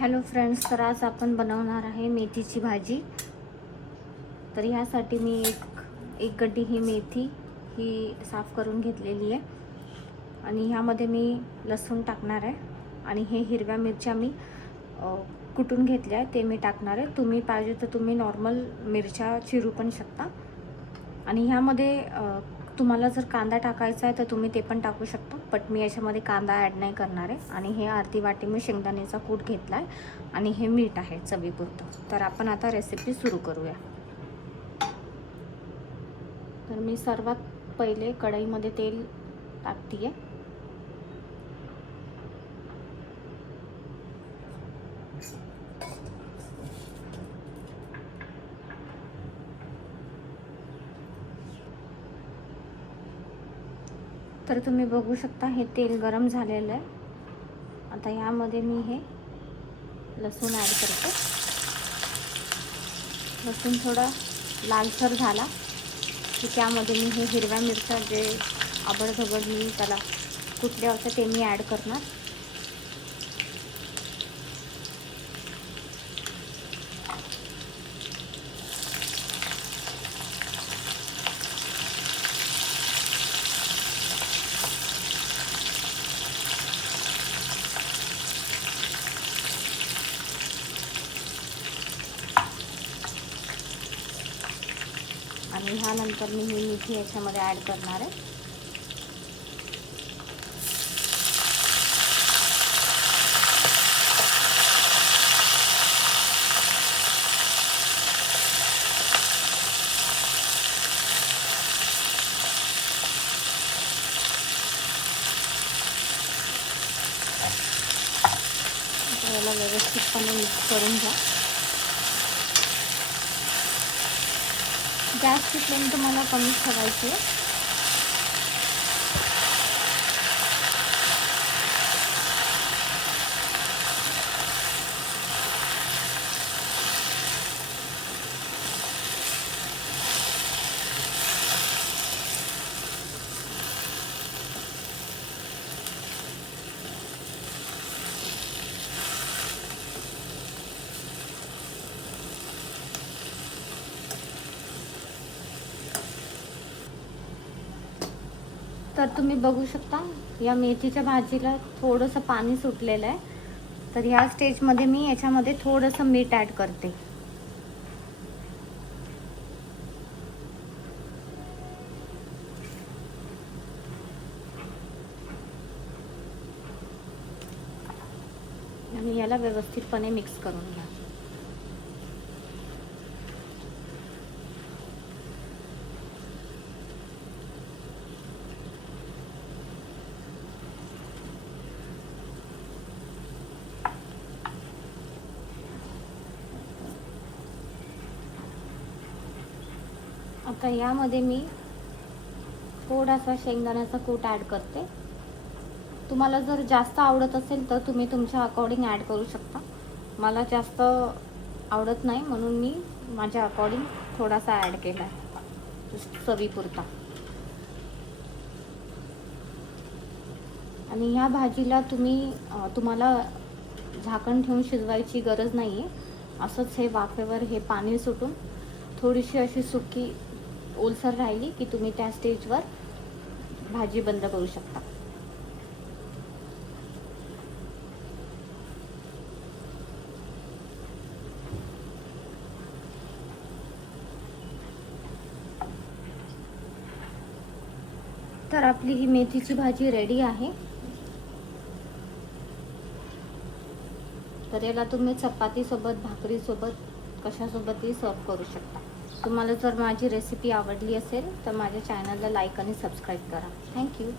Hello friends, तर आज आपण बनवणार आहे मेथीची भाजी. तर ह्यासाठी मी एक गड्डी ही मेथी ही साफ करून घेतलेली आहे आणि ह्यामध्ये मी लसूण टाकणार आहे आणि हे हिरव्या मिरच्या मी कुटून घेतल्या आहे ते मी टाकणार आहे. तुम्ही पाहिजे तर तुम्ही नॉर्मल मिरच्या चिरू पण शकता आणि ह्यामध्ये तुम्हाला जर कांदा टाकायचा आहे तर तुम्ही ते पण टाकू शकता, बट मी याच्यामध्ये कांदा ॲड नाही करणार आहे. आणि हे अर्धी वाटी मी शेंगदाण्याचा कूट घेतला आहे आणि हे मीठ आहे चवीपुरतं. तर आपण आता रेसिपी सुरू करूया. तर मी सर्वात पहिले कढईमध्ये तेल टाकते आहे. तर तुम्ही बघू शकता हे तेल गरम झालेलं आहे. आता यामध्ये मी हे लसूण ॲड करते. लसूण थोडा लालसर झाला की त्यामध्ये मी हे हिरव्या मिरच्या जे आबडधबड मी त्याला कुटल्या होत्या ते मी ॲड करणार. आणि ह्यानंतर मी ही मेथी याच्यामध्ये ॲड करणार आहे. याला व्यवस्थितपणे मिक्स करून घ्या. गॅसची फ्लेम तुम्हाला कमी ठेवायची आहे. तर तुम्ही बघू शकता या मेथीच्या भाजीला थोडंसं पाणी सुटलेलं आहे. तर ह्या स्टेजमध्ये मी याच्यामध्ये थोडंसं मीठ ॲड करते. आणि याला व्यवस्थितपणे मिक्स करून घ्या. आता यामध्ये मी थोडासा शेंगदाण्याचा कूट ॲड करते. तुम्हाला जर जास्त आवडत असेल तर तुम्ही तुमच्या अकॉर्डिंग ॲड करू शकता. मला जास्त आवडत नाही म्हणून मी माझ्या अकॉर्डिंग थोडासा ॲड केला आहे चवीपुरता. आणि ह्या भाजीला तुम्हाला झाकण ठेवून शिजवायची गरज नाही आहे. असंच हे वाफेवर हे पाणी सुटून थोडीशी अशी सुकी ओलसर राहिली की तुम्ही त्या स्टेजवर भाजी बंद करू शकता. तर आपली ही मेथीची भाजी रेडी आहे. तर याला तुम्ही चपातीसोबत, भाकरीसोबत, कशासोबतही सर्व करू शकता. तुम्हाला जर माझी रेसिपी आवडली असेल तर माझ्या चॅनलला लाईक आणि सबस्क्राईब करा. थँक्यू.